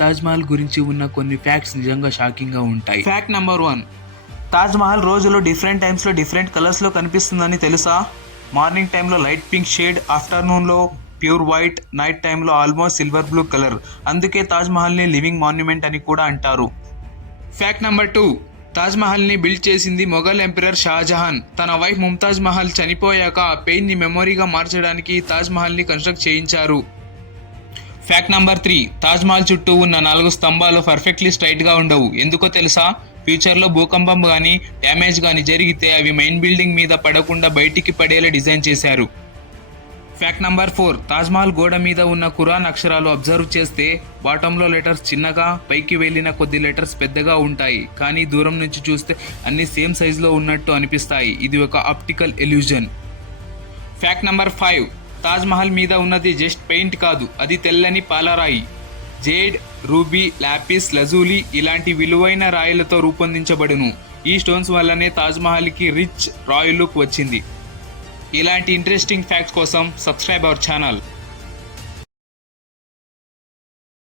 తాజ్ మహల్ గురించి ఉన్న కొన్ని ఫ్యాక్ట్స్ నిజంగా షాకింగ్ గా ఉంటాయి. ఫ్యాక్ట్ నెంబర్ 1, తాజ్ మహల్ రోజులో డిఫరెంట్ టైమ్స్లో డిఫరెంట్ కలర్స్లో కనిపిస్తుందని తెలుసా? మార్నింగ్ టైంలో లైట్ పింక్ షేడ్, ఆఫ్టర్నూన్లో ప్యూర్ వైట్, నైట్ టైంలో ఆల్మోస్ట్ సిల్వర్ బ్లూ కలర్. అందుకే తాజ్ మహల్ని లివింగ్ మాన్యుమెంట్ అని కూడా అంటారు. ఫ్యాక్ట్ నెంబర్ 2, తాజ్ మహల్ ని బిల్డ్ చేసింది మొఘల్ ఎంపరర్ షాజహాన్. తన వైఫ్ ముంతాజ్ మహల్ చనిపోయాక ఆ పెయిన్ ని మెమొరీగా మార్చడానికి తాజ్ మహల్ ని కన్స్ట్రక్ట్ చేయించారు. ఫ్యాక్ట్ నెంబర్ 3, తాజ్ మహల్ చుట్టూ ఉన్న 4 స్తంభాలు పర్ఫెక్ట్లీ స్ట్రైట్ గా ఉండవు. ఎందుకో తెలుసా? ఫ్యూచర్లో భూకంపం కానీ డ్యామేజ్ కానీ జరిగితే అవి మెయిన్ బిల్డింగ్ మీద పడకుండా బయటికి పడేలా డిజైన్ చేశారు. ఫ్యాక్ట్ నెంబర్ 4, తాజ్ మహల్ గోడ మీద ఉన్న ఖురాన్ అక్షరాలు అబ్జర్వ్ చేస్తే బాటంలో లెటర్స్ చిన్నగా, పైకి వెళ్ళిన కొద్ది లెటర్స్ పెద్దగా ఉంటాయి. కానీ దూరం నుంచి చూస్తే అన్ని సేమ్ సైజులో ఉన్నట్టు అనిపిస్తాయి. ఇది ఒక optical illusion. Fact number 5, Taj Mahal మీద ఉన్నది జస్ట్ పెయింట్ కాదు, అది తెల్లని పాలరాయి. జేడ్, రూబీ, లాపిస్ లజూలి ఇలాంటి విలువైన రాయిలతో రూపొందించబడును. ఈ స్టోన్స్ వల్లనే తాజ్ మహల్కి రిచ్ రాయల్ లుక్ వచ్చింది. ఇలాంటి ఇంట్రెస్టింగ్ ఫ్యాక్ట్స్ కోసం సబ్స్క్రైబ్ అవర్ ఛానల్.